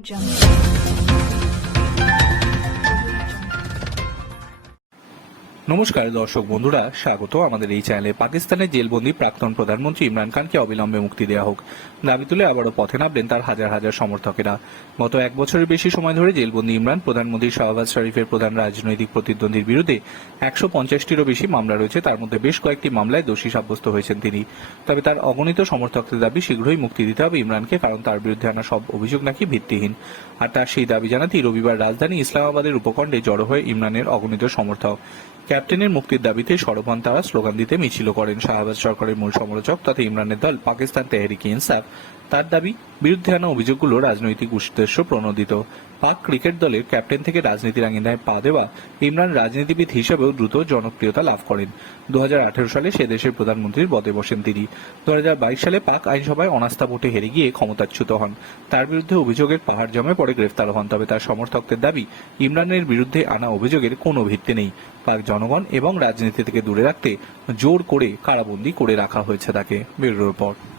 jump. নমস্কার দর্শক বন্ধুরা, স্বাগত আমাদের এই চ্যানেলে। পাকিস্তানের জেলবন্দি প্রাক্তন প্রধানমন্ত্রী ইমরান খানকে অবিলম্বে মুক্তি দেওয়া হোক। দাবি তুলে আবারও পথে নামলেন তার হাজার হাজার সমর্থকেরা। গত এক বছরের বেশি সময় ধরে জেলবন্দি ইমরান, প্রধানমন্ত্রী শাহবাজ শরীফের প্রধান রাজনৈতিক প্রতিদ্বন্দ্বীর বিরুদ্ধে একশো পঞ্চাশটিরও বেশি মামলা রয়েছে। তার মধ্যে বেশ কয়েকটি মামলায় দোষী সাব্যস্ত হয়েছেন তিনি। তবে তার অগণিত সমর্থকদের দাবি, শীঘ্রই মুক্তি দিতে হবে ইমরানকে, কারণ তার বিরুদ্ধে আনা সব অভিযোগ নাকি ভিত্তিহীন। আর তার সেই দাবি জানাতেই রবিবার রাজধানী ইসলামাবাদের উপকণ্ঠে জড়ো হয়ে ইমরানের অগণিত সমর্থক। ক্যাপ্টেনের মুক্তির দাবিতে সরব হন তারা স্লোগান দিতে মিছিল করেন। শাহবাজ সরকারের মূল সমালোচক তথা ইমরানের দল পাকিস্তান তেহরিক ইনসাফ। তার দাবি বিরুদ্ধে আনা অভিযোগগুলো রাজনৈতিক উদ্দেশ্য প্রণোদিত। পাক ক্রিকেট দলের ক্যাপ্টেন থেকে রাজনীতির আঙিনায় পা দেওয়া ইমরান রাজনীতিবিদ হিসেবেও দ্রুত জনপ্রিয়তা লাভ করেন। দু হাজার আঠারো সালে সে দেশের প্রধানমন্ত্রীর পদে বসেন তিনি। দুহাজার বাইশ সালে পাক আইনসভায় অনাস্থা ভোটে হেরে গিয়ে ক্ষমতাচ্যুত হন। তার বিরুদ্ধে অভিযোগের পাহাড় জমে পরে গ্রেফতার হন, তবে তার সমর্থকদের দাবি, ইমরানের বিরুদ্ধে আনা অভিযোগের কোনো ভিত্তি নেই। পাক জনগণ এবং রাজনীতি থেকে দূরে রাখতে জোর করে কারাবন্দী করে রাখা হয়েছে তাকে। Bureau report.